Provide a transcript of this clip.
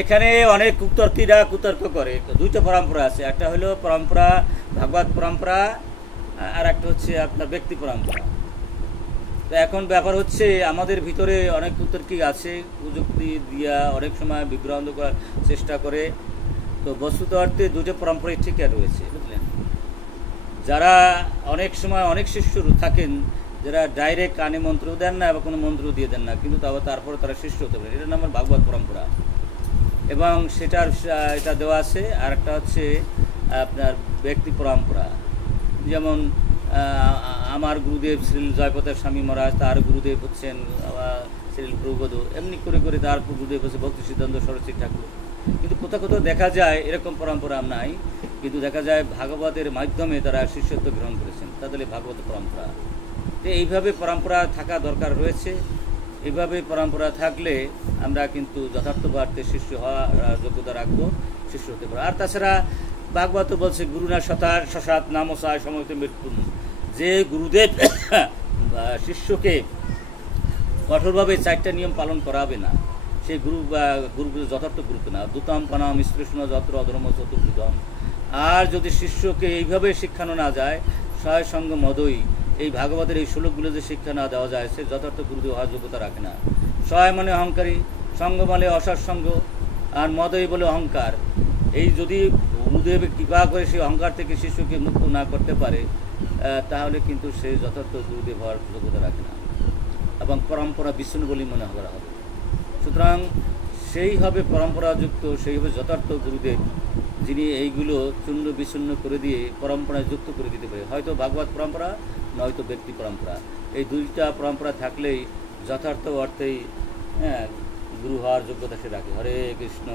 এখানে অনেক কুতর্কীরা কুতর্ক করে। দুইটা পরম্পরা আছে, একটা হলো পরম্পরা ভাগবত পরম্পরা, আর একটা হচ্ছে আপনার ব্যক্তি পরম্পরা। তো এখন ব্যাপার হচ্ছে আমাদের ভিতরে অনেক কুতর্কী আছে, প্রযুক্তি দিয়া অনেক সময় বিভ্রান্ত করার চেষ্টা করে। তো বস্তুত অর্থে দুটো পরম্পরাই ঠিক রয়েছে, বুঝলেন। যারা অনেক সময় অনেক শিষ্য থাকেন যারা ডাইরেক্ট কানে মন্ত্র দেন না বা কোনো মন্ত্র দিয়ে দেন না, কিন্তু তারপরে তারা শিষ্য হতে পারে। এটার নাম ভাগবত পরম্পরা এবং সেটার এটা দেওয়া আছে। আর একটা হচ্ছে আপনার ব্যক্তি পরম্পরা, যেমন আমার গুরুদেব শ্রীল জয়পতার স্বামী মহারাজ, তার গুরুদেব হচ্ছেন শ্রীল প্রভুপদ, এমনি করে করে তার গুরুদেব হচ্ছে ভক্তি সিদ্ধান্ত সরস্বতী ঠাকুর। কিন্তু কোথাও কোথাও দেখা যায় এরকম পরম্পরা নাই, কিন্তু দেখা যায় ভাগবতের মাধ্যমে তারা শিষ্যত্ব গ্রহণ করেছেন, তাদের ভাগবত পরম্পরা। তো এইভাবে পরম্পরা থাকা দরকার রয়েছে। এইভাবে পরম্পরা থাকলে আমরা কিন্তু যথার্থবার্থে শিষ্য হওয়ার যোগ্যতা রাখবো, শিষ্য হতে পারবো। আর তাছাড়া ভাগবত বলছে গুরুনা শতার শশাত নামসায় সময় মৃত্যু, যে গুরুদেব শিষ্যকে কঠোরভাবে 4টা নিয়ম পালন করাবে না, সেই গুরু যথার্থ গুরুত্ব না। দুতম পানাম স্পৃশন যত্র অধর্ম চতুর্বিধম। আর যদি শিষ্যকে এইভাবে শিক্ষানো না যায়, সয় সঙ্গ মদই, এই ভাগবতের এই শ্লোকগুলো যে শিক্ষা না দেওয়া যায়, সে যথার্থ গুরুদেব হওয়ার যোগ্যতা রাখে না। সয় মানে অহংকারী, সঙ্গ বলে অসৎসঙ্গ, আর মদই বলে অহংকার। এই যদি গুরুদেব কৃপা করে সেই অহংকার থেকে শিশুকে মুক্ত না করতে পারে, তাহলে কিন্তু সে যথার্থ গুরুদেব হওয়ার যোগ্যতা রাখে না এবং পরম্পরা বিচ্ছিন্ন বলে মনে করা হবে। সুতরাং সেই হবে পরম্পরাযুক্ত, সেই হবে যথার্থ গুরুদেব, যিনি এইগুলো চূর্ণ বিচ্ছিন্ন করে দিয়ে পরম্পরায় যুক্ত করে দিতে পারে। হয়তো ভাগবত পরম্পরা, নয়তো ব্যক্তি পরম্পরা। এই দুইটা পরম্পরা থাকলেই যথার্থ অর্থেই গুরু হওয়ার যোগ্যতা সে রাখে। হরে কৃষ্ণ।